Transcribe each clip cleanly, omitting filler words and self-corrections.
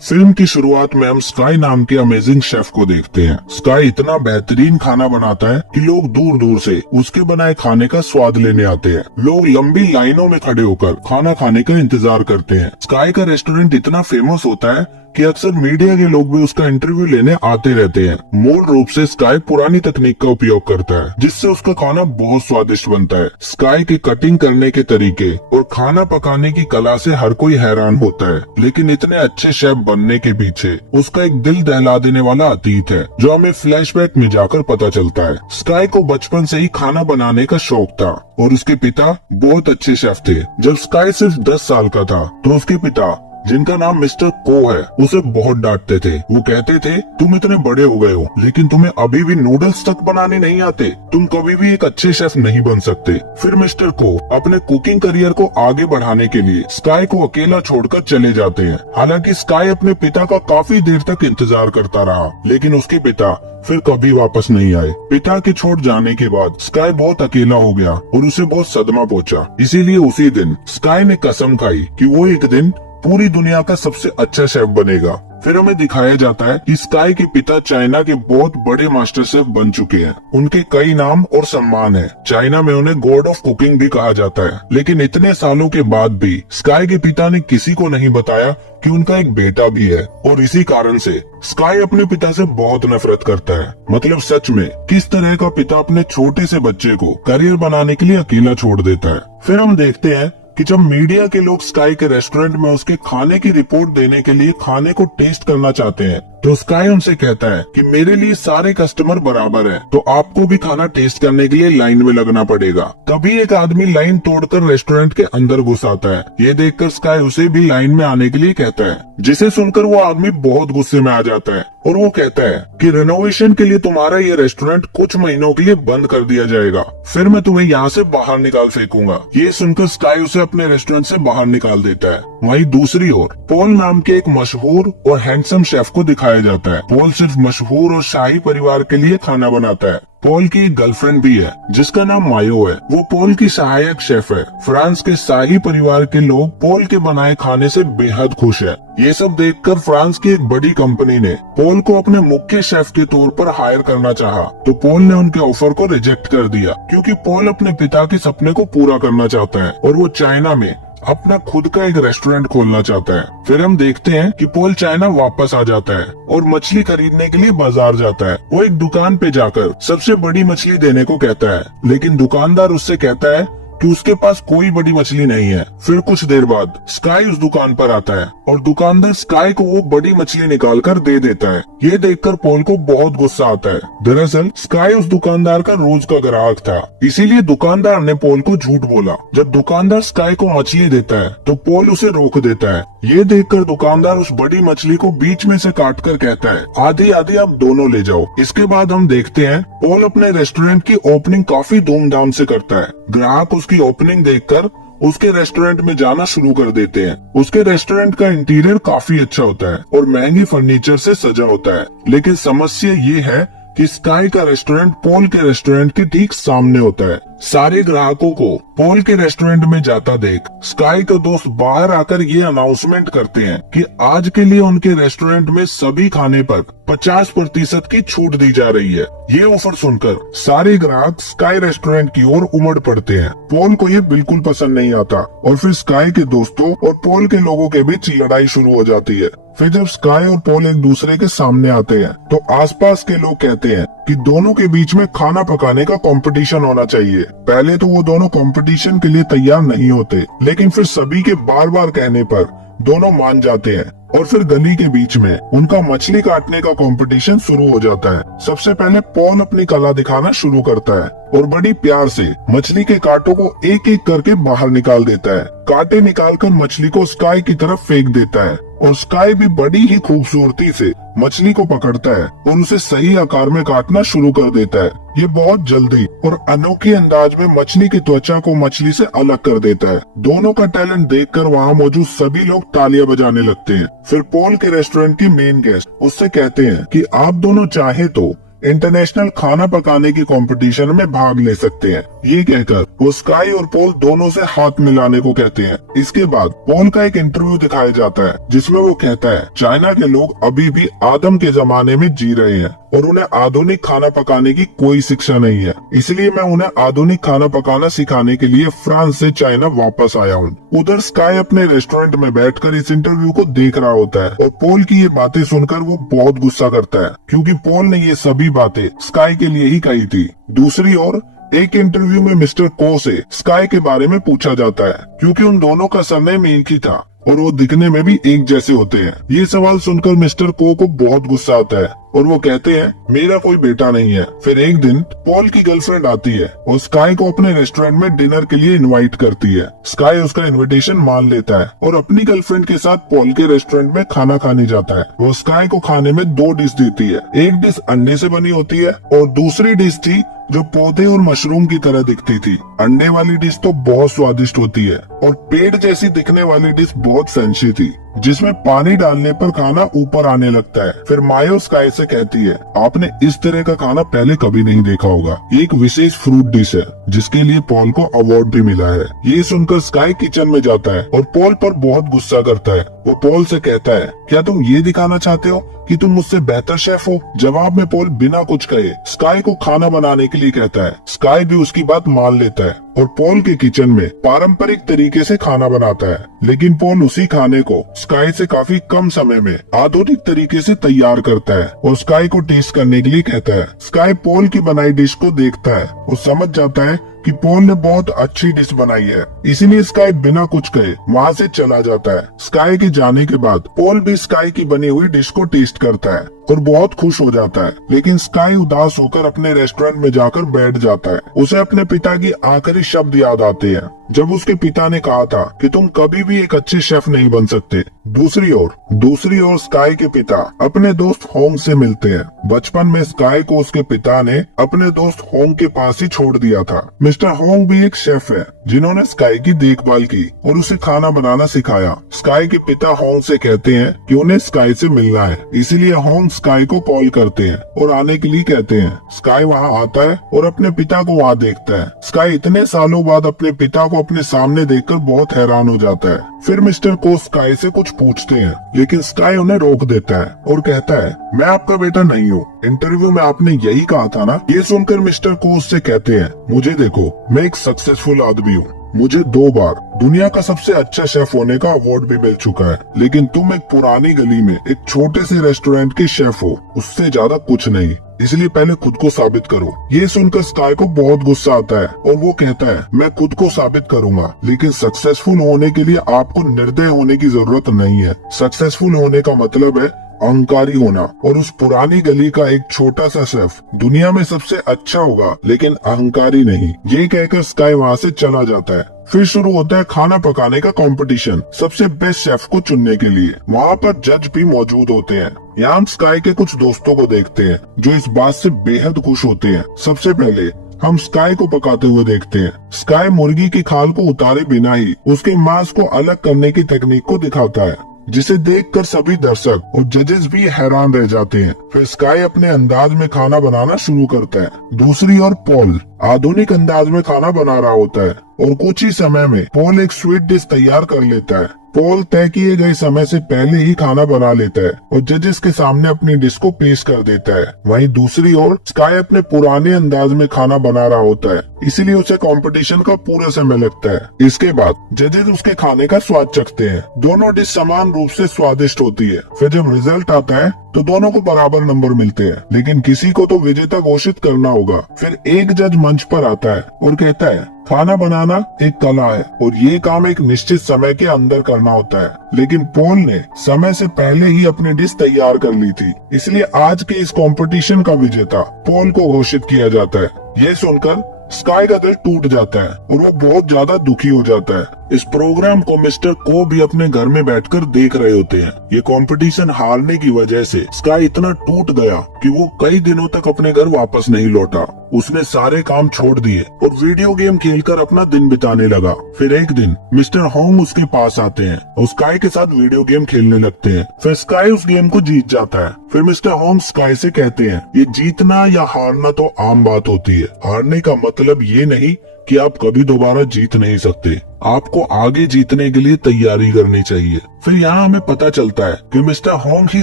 Film की शुरुआत में हम स्काई नाम के अमेजिंग शेफ को देखते हैं। स्काई इतना बेहतरीन खाना बनाता है कि लोग दूर दूर से उसके बनाए खाने का स्वाद लेने आते हैं। लोग लंबी लाइनों में खड़े होकर खाना खाने का इंतजार करते हैं। स्काई का रेस्टोरेंट इतना फेमस होता है कि अक्सर मीडिया के लोग भी उसका इंटरव्यू लेने आते रहते हैं। मूल रूप से स्काई पुरानी तकनीक का उपयोग करता है, जिससे उसका खाना बहुत स्वादिष्ट बनता है। स्काई के कटिंग करने के तरीके और खाना पकाने की कला से हर कोई हैरान होता है, लेकिन इतने अच्छे शेफ बनने के पीछे उसका एक दिल दहला देने वाला अतीत है, जो हमें फ्लैशबैक में जाकर पता चलता है। स्काई को बचपन से ही खाना बनाने का शौक था और उसके पिता बहुत अच्छे शेफ थे। जब स्काई सिर्फ 10 साल का था तो उसके पिता, जिनका नाम मिस्टर को है, उसे बहुत डांटते थे। वो कहते थे, तुम इतने बड़े हो गए हो लेकिन तुम्हें अभी भी नूडल्स तक बनाने नहीं आते, तुम कभी भी एक अच्छे शेफ नहीं बन सकते। फिर मिस्टर को अपने कुकिंग करियर को आगे बढ़ाने के लिए स्काई को अकेला छोड़कर चले जाते हैं। हालांकि स्काई अपने पिता का काफी देर तक इंतजार करता रहा, लेकिन उसके पिता फिर कभी वापस नहीं आए। पिता के छोड़ जाने के बाद स्काई बहुत अकेला हो गया और उसे बहुत सदमा पहुंचा। इसीलिए उसी दिन स्काई ने कसम खाई कि वो एक दिन पूरी दुनिया का सबसे अच्छा शेफ बनेगा। फिर हमें दिखाया जाता है कि स्काई के पिता चाइना के बहुत बड़े मास्टर शेफ बन चुके हैं। उनके कई नाम और सम्मान हैं। चाइना में उन्हें गॉड ऑफ कुकिंग भी कहा जाता है। लेकिन इतने सालों के बाद भी स्काई के पिता ने किसी को नहीं बताया कि उनका एक बेटा भी है, और इसी कारण से स्काई अपने पिता से बहुत नफरत करता है। मतलब सच में किस तरह का पिता अपने छोटे से बच्चे को करियर बनाने के लिए अकेला छोड़ देता है। फिर हम देखते हैं कि जब मीडिया के लोग स्काई के रेस्टोरेंट में उसके खाने की रिपोर्ट देने के लिए खाने को टेस्ट करना चाहते हैं, तो स्काई उनसे कहता है कि मेरे लिए सारे कस्टमर बराबर हैं, तो आपको भी खाना टेस्ट करने के लिए लाइन में लगना पड़ेगा। तभी एक आदमी लाइन तोड़कर रेस्टोरेंट के अंदर घुस आता है। ये देखकर स्काई उसे भी लाइन में आने के लिए कहता है, जिसे सुनकर वो आदमी बहुत गुस्से में आ जाता है और वो कहता है कि रेनोवेशन के लिए तुम्हारा ये रेस्टोरेंट कुछ महीनों के लिए बंद कर दिया जाएगा, फिर मैं तुम्हें यहाँ से बाहर निकाल फेंकूंगा। ये सुनकर स्काई उसे अपने रेस्टोरेंट से बाहर निकाल देता है। वहीं दूसरी ओर पॉल नाम के एक मशहूर और हैंडसम शेफ को दिखाया जाता है। पॉल सिर्फ मशहूर और शाही परिवार के लिए खाना बनाता है। पॉल की एक गर्लफ्रेंड भी है जिसका नाम मायो है। वो पॉल की सहायक शेफ है। फ्रांस के शाही परिवार के लोग पॉल के बनाए खाने से बेहद खुश है। ये सब देखकर फ्रांस की एक बड़ी कंपनी ने पॉल को अपने मुख्य शेफ के तौर पर हायर करना चाहा, तो पॉल ने उनके ऑफर को रिजेक्ट कर दिया, क्योंकि पॉल अपने पिता के सपने को पूरा करना चाहता है और वो चाइना में अपना खुद का एक रेस्टोरेंट खोलना चाहता है। फिर हम देखते हैं कि पॉल चाइना वापस आ जाता है और मछली खरीदने के लिए बाजार जाता है। वो एक दुकान पे जाकर सबसे बड़ी मछली देने को कहता है, लेकिन दुकानदार उससे कहता है कि उसके पास कोई बड़ी मछली नहीं है। फिर कुछ देर बाद स्काई उस दुकान पर आता है और दुकानदार स्काई को वो बड़ी मछली निकाल कर दे देता है। ये देखकर पॉल को बहुत गुस्सा आता है। दरअसल स्काई उस दुकानदार का रोज का ग्राहक था, इसीलिए दुकानदार ने पॉल को झूठ बोला। जब दुकानदार स्काई को मछली देता है तो पॉल उसे रोक देता है। ये देखकर दुकानदार उस बड़ी मछली को बीच में से काट कर कहता है, आधी आधी आप दोनों ले जाओ। इसके बाद हम देखते हैं पॉल अपने रेस्टोरेंट की ओपनिंग काफी धूमधाम से करता है। ग्राहक उसकी ओपनिंग देखकर उसके रेस्टोरेंट में जाना शुरू कर देते हैं। उसके रेस्टोरेंट का इंटीरियर काफी अच्छा होता है और महंगे फर्नीचर से सजा होता है। लेकिन समस्या ये है कि स्काई का रेस्टोरेंट पॉल के रेस्टोरेंट के ठीक सामने होता है। सारे ग्राहकों को पॉल के रेस्टोरेंट में जाता देख स्काई के दोस्त बाहर आकर ये अनाउंसमेंट करते हैं कि आज के लिए उनके रेस्टोरेंट में सभी खाने पर 50% की छूट दी जा रही है। ये ऑफर सुनकर सारे ग्राहक स्काई रेस्टोरेंट की ओर उमड़ पड़ते हैं। पॉल को ये बिल्कुल पसंद नहीं आता और फिर स्काई के दोस्तों और पॉल के लोगों के बीच लड़ाई शुरू हो जाती है। फिर जब स्काई और पॉल एक दूसरे के सामने आते हैं तो आसपास के लोग कहते हैं कि दोनों के बीच में खाना पकाने का कंपटीशन होना चाहिए। पहले तो वो दोनों कंपटीशन के लिए तैयार नहीं होते, लेकिन फिर सभी के बार बार कहने पर दोनों मान जाते हैं और फिर गली के बीच में उनका मछली काटने का कंपटीशन शुरू हो जाता है। सबसे पहले पॉल अपनी कला दिखाना शुरू करता है और बड़ी प्यार से मछली के कांटों को एक एक करके बाहर निकाल देता है। कांटे निकालकर मछली को स्काई की तरफ फेंक देता है और स्काई भी बड़ी ही खूबसूरती से मछली को पकड़ता है और उसे सही आकार में काटना शुरू कर देता है। ये बहुत जल्दी और अनोखे अंदाज में मछली की त्वचा को मछली से अलग कर देता है। दोनों का टैलेंट देखकर वहाँ मौजूद सभी लोग तालियां बजाने लगते हैं। फिर पॉल के रेस्टोरेंट के मेन गेस्ट उससे कहते हैं कि आप दोनों चाहे तो इंटरनेशनल खाना पकाने की कंपटीशन में भाग ले सकते हैं। ये कहकर वो स्काई और पॉल दोनों से हाथ मिलाने को कहते हैं। इसके बाद पॉल का एक इंटरव्यू दिखाया जाता है जिसमें वो कहता है चाइना के लोग अभी भी आदम के जमाने में जी रहे हैं और उन्हें आधुनिक खाना पकाने की कोई शिक्षा नहीं है, इसलिए मैं उन्हें आधुनिक खाना पकाना सिखाने के लिए फ्रांस से चाइना वापस आया हूँ। उधर स्काई अपने रेस्टोरेंट में बैठकर इस इंटरव्यू को देख रहा होता है और पॉल की ये बातें सुनकर वो बहुत गुस्सा करता है क्योंकि पॉल ने ये सभी बातें स्काई के लिए ही कही थी। दूसरी ओर एक इंटरव्यू में मिस्टर को से स्काई के बारे में पूछा जाता है क्योंकि उन दोनों का सरनेम एक ही था और वो दिखने में भी एक जैसे होते हैं। ये सवाल सुनकर मिस्टर को बहुत गुस्सा आता है और वो कहते हैं मेरा कोई बेटा नहीं है। फिर एक दिन पॉल की गर्लफ्रेंड आती है और स्काई को अपने रेस्टोरेंट में डिनर के लिए इनवाइट करती है। स्काई उसका इनविटेशन मान लेता है और अपनी गर्लफ्रेंड के साथ पॉल के रेस्टोरेंट में खाना खाने जाता है। वो स्काई को खाने में 2 डिश देती है। एक डिश अंडे से बनी होती है और दूसरी डिश थी जो पौधे और मशरूम की तरह दिखती थी। अंडे वाली डिश तो बहुत स्वादिष्ट होती है और पेड़ जैसी दिखने वाली डिश बहुत फैंसी थी जिसमें पानी डालने पर खाना ऊपर आने लगता है। फिर मायो स्काई से कहती है आपने इस तरह का खाना पहले कभी नहीं देखा होगा। ये एक विशेष फ्रूट डिश है जिसके लिए पॉल को अवार्ड भी मिला है। ये सुनकर स्काई किचन में जाता है और पॉल पर बहुत गुस्सा करता है। वो पॉल से कहता है क्या तुम ये दिखाना चाहते हो कि तुम मुझसे बेहतर शेफ हो? जवाब में पॉल बिना कुछ कहे स्काई को खाना बनाने के लिए कहता है। स्काई भी उसकी बात मान लेता है और पॉल के किचन में पारंपरिक तरीके से खाना बनाता है, लेकिन पॉल उसी खाने को स्काई से काफी कम समय में आधुनिक तरीके से तैयार करता है और स्काई को टेस्ट करने के लिए कहता है। स्काई पॉल की बनाई डिश को देखता है और समझ जाता है कि पॉल ने बहुत अच्छी डिश बनाई है, इसीलिए स्काई बिना कुछ कहे वहाँ से चला जाता है। स्काई के जाने के बाद पॉल भी स्काई की बनी हुई डिश को टेस्ट करता है और बहुत खुश हो जाता है, लेकिन स्काई उदास होकर अपने रेस्टोरेंट में जाकर बैठ जाता है। उसे अपने पिता की आखिरी शब्द याद आते हैं जब उसके पिता ने कहा था कि तुम कभी भी एक अच्छे शेफ नहीं बन सकते। दूसरी ओर स्काई के पिता अपने दोस्त होंग से मिलते हैं। बचपन में स्काई को उसके पिता ने अपने दोस्त होंग के पास ही छोड़ दिया था। मिस्टर होंग भी एक शेफ है जिन्होंने स्काई की देखभाल की और उसे खाना बनाना सिखाया। स्काई के पिता होंग से कहते हैं कि उन्हें स्काई से मिलना है, इसीलिए होंग स्काई को कॉल करते हैं और आने के लिए कहते हैं। स्काई वहाँ आता है और अपने पिता को वहाँ देखता है। स्काई इतने सालों बाद अपने पिता को अपने सामने देखकर बहुत हैरान हो जाता है। फिर मिस्टर को स्काई से कुछ पूछते हैं, लेकिन स्काई उन्हें रोक देता है और कहता है मैं आपका बेटा नहीं हूँ, इंटरव्यू में आपने यही कहा था ना। ये सुनकर मिस्टर को उससे कहते हैं मुझे देखो, मैं एक सक्सेसफुल आदमी हूँ, मुझे 2 बार दुनिया का सबसे अच्छा शेफ होने का अवार्ड भी मिल चुका है, लेकिन तुम एक पुरानी गली में एक छोटे से रेस्टोरेंट के शेफ हो, उससे ज्यादा कुछ नहीं, इसलिए पहले खुद को साबित करो। ये सुनकर स्काई को बहुत गुस्सा आता है और वो कहता है मैं खुद को साबित करूंगा, लेकिन सक्सेसफुल होने के लिए आपको निर्दय होने की जरूरत नहीं है। सक्सेसफुल होने का मतलब है अहंकारी होना, और उस पुरानी गली का एक छोटा सा शेफ दुनिया में सबसे अच्छा होगा, लेकिन अहंकारी नहीं। ये कहकर स्काई वहाँ से चला जाता है। फिर शुरू होता है खाना पकाने का कंपटीशन सबसे बेस्ट शेफ को चुनने के लिए। वहाँ पर जज भी मौजूद होते हैं। यहाँ हम स्काई के कुछ दोस्तों को देखते हैं जो इस बात से बेहद खुश होते हैं। सबसे पहले हम स्काई को पकाते हुए देखते हैं। स्काई मुर्गी की खाल को उतारे बिना ही उसके मांस को अलग करने की तकनीक को दिखाता है, जिसे देखकर सभी दर्शक और जजेस भी हैरान रह जाते हैं। फिर स्काई अपने अंदाज में खाना बनाना शुरू करता है। दूसरी ओर पॉल आधुनिक अंदाज में खाना बना रहा होता है और कुछ ही समय में पॉल एक स्वीट डिश तैयार कर लेता है। पॉल तय किए गए समय से पहले ही खाना बना लेता है और जजेस के सामने अपनी डिश को पेश कर देता है। वहीं दूसरी ओर स्काई अपने पुराने अंदाज में खाना बना रहा होता है, इसीलिए उसे कंपटीशन का पूरा समय लगता है। इसके बाद जजेस उसके खाने का स्वाद चखते हैं। दोनों डिश समान रूप से स्वादिष्ट होती है। फिर जब रिजल्ट आता है तो दोनों को बराबर नंबर मिलते हैं, लेकिन किसी को तो विजेता घोषित करना होगा। फिर एक जज मंच पर आता है और कहता है खाना बनाना एक कला है और ये काम एक निश्चित समय के अंदर करना होता है, लेकिन पॉल ने समय से पहले ही अपनी डिश तैयार कर ली थी, इसलिए आज के इस कंपटीशन का विजेता पॉल को घोषित किया जाता है। ये सुनकर स्काई का दिल टूट जाता है और वो बहुत ज्यादा दुखी हो जाता है। इस प्रोग्राम को मिस्टर को भी अपने घर में बैठकर देख रहे होते हैं। ये कंपटीशन हारने की वजह से स्काई इतना टूट गया कि वो कई दिनों तक अपने घर वापस नहीं लौटा। उसने सारे काम छोड़ दिए और वीडियो गेम खेलकर अपना दिन बिताने लगा। फिर एक दिन मिस्टर होंग उसके पास आते हैं और स्काई के साथ वीडियो गेम खेलने लगते हैं। फिर स्काई उस गेम को जीत जाता है। फिर मिस्टर होंग स्काई से कहते हैं, ये जीतना या हारना तो आम बात होती है। हारने का मतलब ये नहीं कि आप कभी दोबारा जीत नहीं सकते। आपको आगे जीतने के लिए तैयारी करनी चाहिए। फिर यहाँ हमें पता चलता है कि मिस्टर होंग ही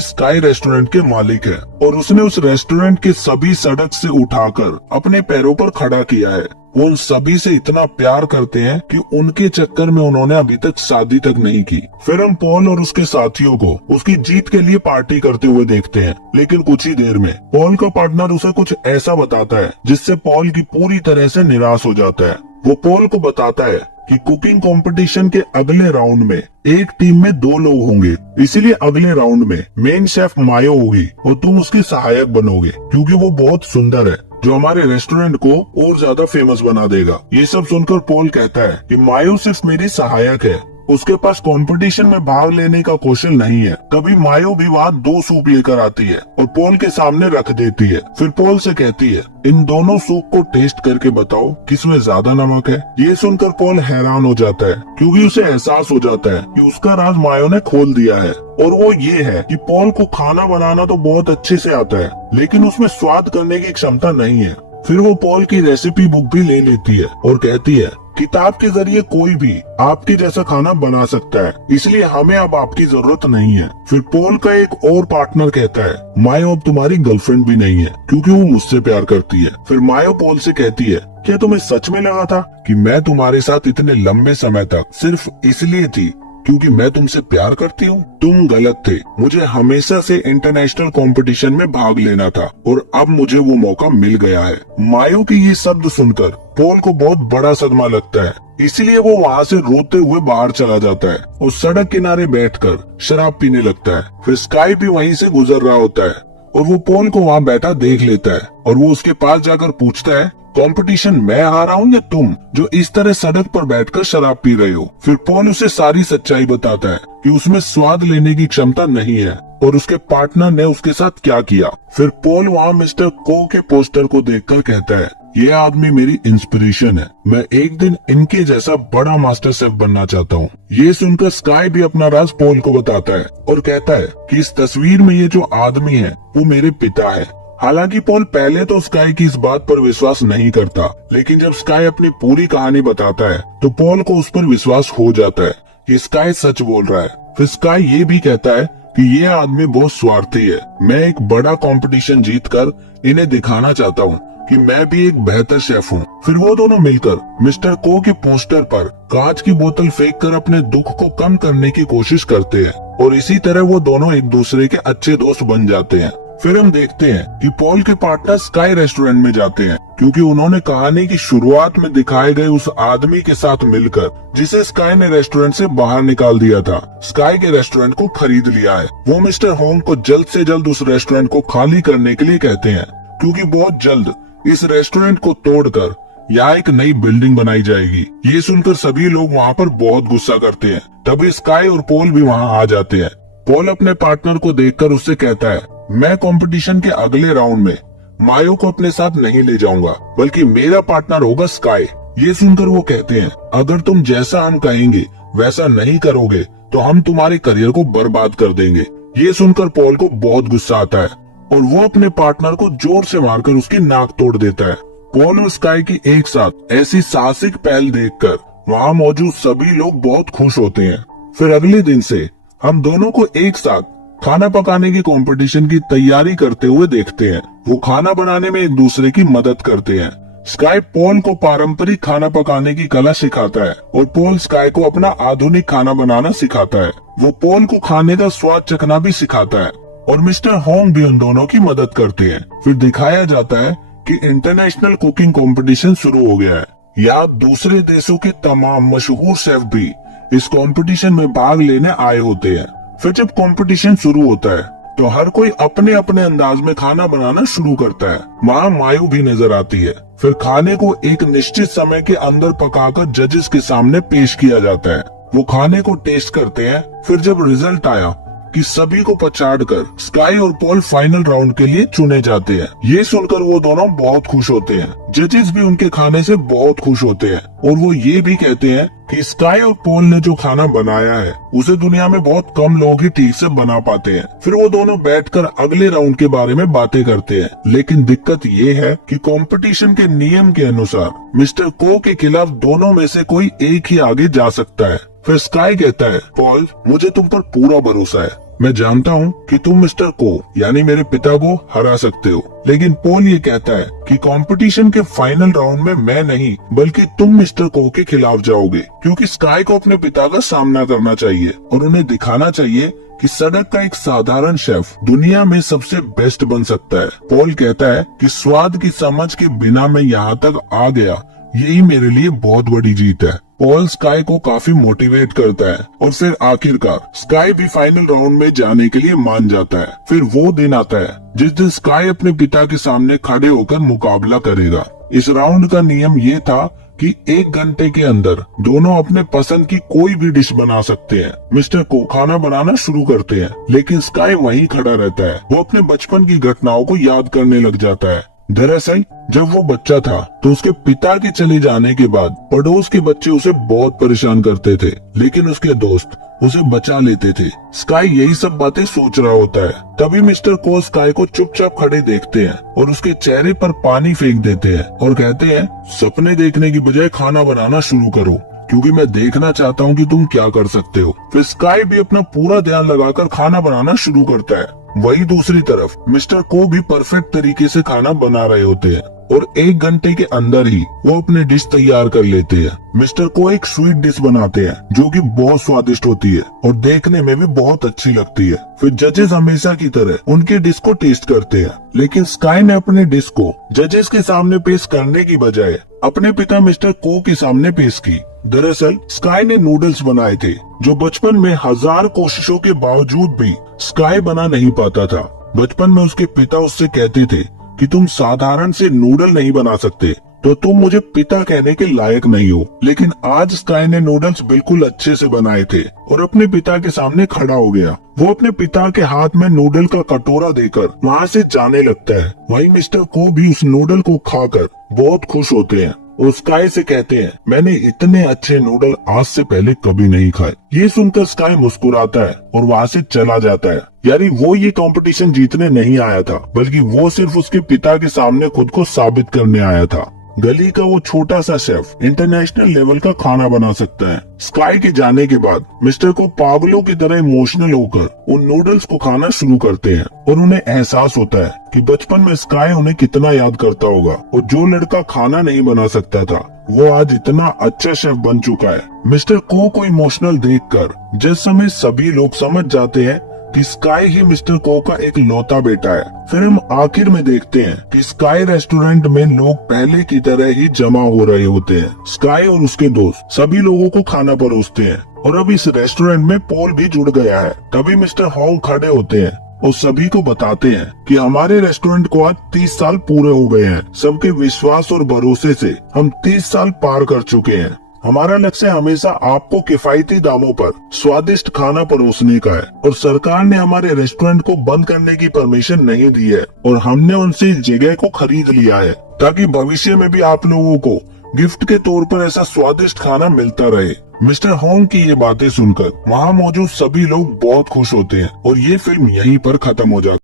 स्काई रेस्टोरेंट के मालिक है और उसने उस रेस्टोरेंट के सभी सड़क से उठाकर अपने पैरों पर खड़ा किया है। वो उन सभी से इतना प्यार करते हैं कि उनके चक्कर में उन्होंने अभी तक शादी तक नहीं की। फिर हम पॉल और उसके साथियों को उसकी जीत के लिए पार्टी करते हुए देखते हैं, लेकिन कुछ ही देर में पॉल का पार्टनर उसे कुछ ऐसा बताता है जिससे पॉल की पूरी तरह से निराश हो जाता है। वो पॉल को बताता है कि कुकिंग कंपटीशन के अगले राउंड में एक टीम में 2 लोग होंगे, इसीलिए अगले राउंड में मेन शेफ मायो होगी और तुम उसकी सहायक बनोगे क्योंकि वो बहुत सुंदर है, जो हमारे रेस्टोरेंट को और ज्यादा फेमस बना देगा। ये सब सुनकर पॉल कहता है कि मायो सिर्फ मेरी सहायक है, उसके पास कंपटीशन में भाग लेने का कौशल नहीं है। कभी मायो भी वहाँ 2 सूप लेकर आती है और पॉल के सामने रख देती है। फिर पॉल से कहती है, इन दोनों सूप को टेस्ट करके बताओ किसमें ज्यादा नमक है। ये सुनकर पॉल हैरान हो जाता है क्योंकि उसे एहसास हो जाता है कि उसका राज मायो ने खोल दिया है, और वो ये है कि पॉल को खाना बनाना तो बहुत अच्छे से आता है, लेकिन उसमें स्वाद करने की क्षमता नहीं है। फिर वो पॉल की रेसिपी बुक भी ले लेती है और कहती है, किताब के जरिए कोई भी आपके जैसा खाना बना सकता है, इसलिए हमें अब आपकी जरूरत नहीं है। फिर पॉल का एक और पार्टनर कहता है, मायो अब तुम्हारी गर्लफ्रेंड भी नहीं है क्योंकि वो मुझसे प्यार करती है। फिर मायो पॉल से कहती है, क्या तुम्हें सच में लगा था कि मैं तुम्हारे साथ इतने लंबे समय तक सिर्फ इसलिए थी क्योंकि मैं तुमसे प्यार करती हूँ? तुम गलत थे। मुझे हमेशा से इंटरनेशनल कंपटीशन में भाग लेना था और अब मुझे वो मौका मिल गया है। मायो की ये शब्द सुनकर पॉल को बहुत बड़ा सदमा लगता है, इसीलिए वो वहाँ से रोते हुए बाहर चला जाता है और सड़क किनारे बैठकर शराब पीने लगता है। फिर स्काई भी वहीं से गुजर रहा होता है और वो पॉल को वहाँ बैठा देख लेता है और वो उसके पास जाकर पूछता है, कंपटीशन मैं हारा हूँ या तुम, जो इस तरह सड़क पर बैठकर शराब पी रहे हो? फिर पॉल उसे सारी सच्चाई बताता है कि उसमें स्वाद लेने की क्षमता नहीं है और उसके पार्टनर ने उसके साथ क्या किया। फिर पॉल वहाँ मिस्टर को के पोस्टर को देखकर कहता है, ये आदमी मेरी इंस्पिरेशन है, मैं एक दिन इनके जैसा बड़ा मास्टर शेफ बनना चाहता हूँ। ये सुनकर स्काई भी अपना राज पॉल को बताता है और कहता है कि इस तस्वीर में ये जो आदमी है वो मेरे पिता है। हालांकि पॉल पहले तो स्काई की इस बात पर विश्वास नहीं करता, लेकिन जब स्काई अपनी पूरी कहानी बताता है तो पॉल को उस पर विश्वास हो जाता है कि स्काई सच बोल रहा है। फिर स्काई ये भी कहता है कि ये आदमी बहुत स्वार्थी है, मैं एक बड़ा कंपटीशन जीतकर इन्हें दिखाना चाहता हूँ कि मैं भी एक बेहतर शेफ हूँ। फिर वो दोनों मिलकर मिस्टर को के पोस्टर पर कांच की बोतल फेंक कर अपने दुख को कम करने की कोशिश करते हैं और इसी तरह वो दोनों एक दूसरे के अच्छे दोस्त बन जाते हैं। फिर हम देखते हैं कि पॉल के पार्टनर स्काई रेस्टोरेंट में जाते हैं क्योंकि उन्होंने कहानी की शुरुआत में दिखाए गए उस आदमी के साथ मिलकर जिसे स्काई ने रेस्टोरेंट से बाहर निकाल दिया था, स्काई के रेस्टोरेंट को खरीद लिया है। वो मिस्टर होंग को जल्द से जल्द उस रेस्टोरेंट को खाली करने के लिए कहते हैं क्योंकि बहुत जल्द इस रेस्टोरेंट को तोड़कर यहाँ एक नई बिल्डिंग बनाई जाएगी। ये सुनकर सभी लोग वहाँ पर बहुत गुस्सा करते हैं। तभी स्काई और पॉल भी वहाँ आ जाते हैं। पॉल अपने पार्टनर को देखकर उससे कहता है, मैं कंपटीशन के अगले राउंड में मायो को अपने साथ नहीं ले जाऊंगा, बल्कि मेरा पार्टनर होगा स्काई। ये सुनकर वो कहते हैं, अगर तुम जैसा हम कहेंगे वैसा नहीं करोगे तो हम तुम्हारे करियर को बर्बाद कर देंगे। ये सुनकर पॉल को बहुत गुस्सा आता है और वो अपने पार्टनर को जोर से मारकर उसकी नाक तोड़ देता है। पॉल और स्काई की एक साथ ऐसी साहसिक पहल देखकर वहाँ मौजूद सभी लोग बहुत खुश होते हैं। फिर अगले दिन से हम दोनों को एक साथ खाना पकाने की कंपटीशन की तैयारी करते हुए देखते हैं। वो खाना बनाने में एक दूसरे की मदद करते हैं। स्काई पॉल को पारंपरिक खाना पकाने की कला सिखाता है और पॉल स्काई को अपना आधुनिक खाना बनाना सिखाता है। वो पॉल को खाने का स्वाद चखना भी सिखाता है और मिस्टर होंग भी उन दोनों की मदद करते हैं। फिर दिखाया जाता है कि इंटरनेशनल कुकिंग कंपटीशन शुरू हो गया है। यहाँ दूसरे देशों के तमाम मशहूर शेफ भी इस कंपटीशन में भाग लेने आए होते हैं। फिर जब कंपटीशन शुरू होता है तो हर कोई अपने अपने अंदाज में खाना बनाना शुरू करता है। वहाँ मायो भी नजर आती है। फिर खाने को एक निश्चित समय के अंदर पकाकर जजेस के सामने पेश किया जाता है। वो खाने को टेस्ट करते हैं। फिर जब रिजल्ट आया कि सभी को पछाड़कर स्काई और पॉल फाइनल राउंड के लिए चुने जाते हैं। ये सुनकर वो दोनों बहुत खुश होते हैं। जजेस भी उनके खाने से बहुत खुश होते हैं और वो ये भी कहते हैं कि स्काई और पॉल ने जो खाना बनाया है उसे दुनिया में बहुत कम लोग ही ठीक से बना पाते हैं। फिर वो दोनों बैठकर अगले राउंड के बारे में बातें करते हैं। लेकिन दिक्कत ये है कि कंपटीशन के नियम के अनुसार मिस्टर को के खिलाफ दोनों में से कोई एक ही आगे जा सकता है। फिर स्काई कहता है, पॉल मुझे तुम पर पूरा भरोसा है। मैं जानता हूँ कि तुम मिस्टर को यानी मेरे पिता को हरा सकते हो। लेकिन पॉल ये कहता है कि कंपटीशन के फाइनल राउंड में मैं नहीं बल्कि तुम मिस्टर को के खिलाफ जाओगे, क्योंकि स्काई को अपने पिता का सामना करना चाहिए और उन्हें दिखाना चाहिए कि सड़क का एक साधारण शेफ दुनिया में सबसे बेस्ट बन सकता है। पॉल कहता है कि स्वाद की समझ के बिना मैं यहाँ तक आ गया, यही मेरे लिए बहुत बड़ी जीत है। पॉल स्काई को काफी मोटिवेट करता है और फिर आखिरकार स्काई भी फाइनल राउंड में जाने के लिए मान जाता है। फिर वो दिन आता है जिस दिन स्काई अपने पिता के सामने खड़े होकर मुकाबला करेगा। इस राउंड का नियम ये था कि 1 घंटे के अंदर दोनों अपने पसंद की कोई भी डिश बना सकते हैं। मिस्टर को खाना बनाना शुरू करते हैं, लेकिन स्काई वहीं खड़ा रहता है। वो अपने बचपन की घटनाओं को याद करने लग जाता है। दरअसल जब वो बच्चा था तो उसके पिता के चले जाने के बाद पड़ोस के बच्चे उसे बहुत परेशान करते थे, लेकिन उसके दोस्त उसे बचा लेते थे। स्काई यही सब बातें सोच रहा होता है। तभी मिस्टर को स्काई को चुपचाप खड़े देखते हैं और उसके चेहरे पर पानी फेंक देते हैं और कहते हैं, सपने देखने की बजाय खाना बनाना शुरू करो, क्योंकि मैं देखना चाहता हूँ कि तुम क्या कर सकते हो। फिर स्काई भी अपना पूरा ध्यान लगाकर खाना बनाना शुरू करता है। वही दूसरी तरफ मिस्टर को भी परफेक्ट तरीके से खाना बना रहे होते हैं और 1 घंटे के अंदर ही वो अपने डिश तैयार कर लेते हैं। मिस्टर को एक स्वीट डिश बनाते हैं जो कि बहुत स्वादिष्ट होती है और देखने में भी बहुत अच्छी लगती है। फिर जजेस हमेशा की तरह उनकी डिश को टेस्ट करते हैं, लेकिन स्काई ने अपने डिश को जजेस के सामने पेश करने की बजाय अपने पिता मिस्टर को के सामने पेश की। दरअसल स्काई ने नूडल्स बनाए थे जो बचपन में 1000 कोशिशों के बावजूद भी स्काई बना नहीं पाता था। बचपन में उसके पिता उससे कहते थे कि तुम साधारण से नूडल नहीं बना सकते तो तुम मुझे पिता कहने के लायक नहीं हो। लेकिन आज स्काई ने नूडल्स बिल्कुल अच्छे से बनाए थे और अपने पिता के सामने खड़ा हो गया। वो अपने पिता के हाथ में नूडल का कटोरा देकर वहाँ से जाने लगता है। वहीं मिस्टर को भी उस नूडल को खाकर बहुत खुश होते हैं और स्काई से कहते हैं, मैंने इतने अच्छे नूडल आज से पहले कभी नहीं खाए। ये सुनकर स्काई मुस्कुराता है और वहाँ से चला जाता है। यानी वो ये कंपटीशन जीतने नहीं आया था, बल्कि वो सिर्फ उसके पिता के सामने खुद को साबित करने आया था। गली का वो छोटा सा शेफ इंटरनेशनल लेवल का खाना बना सकता है। स्काई के जाने के बाद मिस्टर को पागलों की तरह इमोशनल होकर उन नूडल्स को खाना शुरू करते हैं और उन्हें एहसास होता है कि बचपन में स्काई उन्हें कितना याद करता होगा और जो लड़का खाना नहीं बना सकता था वो आज इतना अच्छा शेफ बन चुका है। मिस्टर को इमोशनल देखकर जिस समय सभी लोग समझ जाते हैं कि स्काई ही मिस्टर को का एक लौता बेटा है। फिर हम आखिर में देखते हैं कि स्काई रेस्टोरेंट में लोग पहले की तरह ही जमा हो रहे होते हैं। स्काई और उसके दोस्त सभी लोगों को खाना परोसते हैं और अब इस रेस्टोरेंट में पॉल भी जुड़ गया है। तभी मिस्टर हॉन्ग खड़े होते हैं और सभी को बताते हैं कि हमारे रेस्टोरेंट को आज 30 साल पूरे हो गए हैं। सबके विश्वास और भरोसे से हम 30 साल पार कर चुके हैं। हमारा लक्ष्य हमेशा आपको किफायती दामों पर स्वादिष्ट खाना परोसने का है और सरकार ने हमारे रेस्टोरेंट को बंद करने की परमिशन नहीं दी है और हमने उनसे इस जगह को खरीद लिया है ताकि भविष्य में भी आप लोगों को गिफ्ट के तौर पर ऐसा स्वादिष्ट खाना मिलता रहे। मिस्टर होंग की ये बातें सुनकर वहाँ मौजूद सभी लोग बहुत खुश होते हैं और ये फिल्म यहीं पर खत्म हो जाती है।